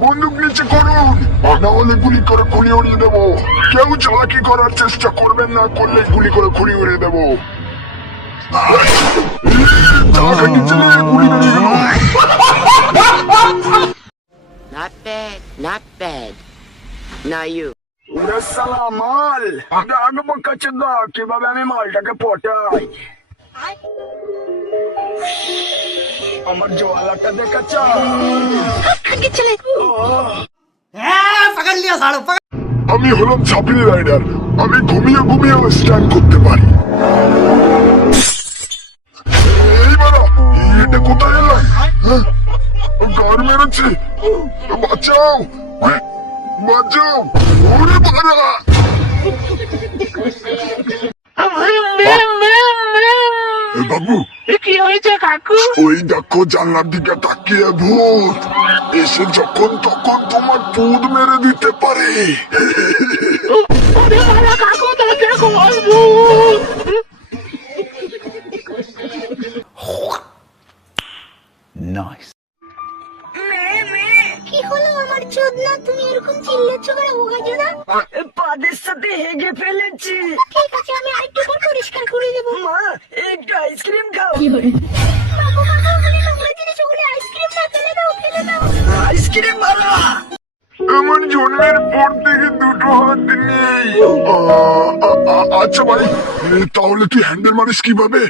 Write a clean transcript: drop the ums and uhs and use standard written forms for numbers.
বন্দুক নিচে করুন, না হলে গুলি করে খুনি উড়িয়ে দেবো। কেউ চালাকি করার চেষ্টা করবেন না, করলে গুলি করে খুনি উড়িয়ে দেবো। চালাকি চালিয়ে গুলি বেরিয়ে গেল। Not bad, not bad. Now you. ওরে শালা মাল, আগে বকাচ্ছে না কিভাবে আমি মালটাকে পটাই। আমার জোয়ালাটা দেখাচ্ছ? আমি হলাম ঝাঁপিয়ে রাইডার, আমি ঘুমিয়ে ঘুমিয়ে স্ট্যান্ড করতে পারি। এইবার এটা কোথায় এলাম? গাড় মেরেছে, বাঁচাও বাঁচাও, ওরে বাড়া। বাবু কি হয়েছে কাকু? ওই দেখো জানলার দিকে তাকিয়ে ভূত এসে যখন তখন তোমার পুদ মেরে দিতে পারে। ওরে বাবা কাকু, দরজা খোল। Nice. কি হলো আমার চোদনা? তুমি এরকম চিল্লাচ্ছ কেন বোকাচোদা? পাদের সাথে হেগে ফেলেছি। ঠিক আছে, আমি আরেকটু পর পরিষ্কার করে দেবো। মা, একটু আইসক্রিম খাও। বাবু কাকা, ওখানে নোংরা জিনিস, ওখানে আইসক্রিম না, ফেলে দাও ফেলে দাও। আইসক্রিম ভালো। আমার জন্মের পর থেকে দুটো হাত নেই। আচ্ছা ভাই, তাহলে তুই হ্যান্ডেল মারিস কিভাবে?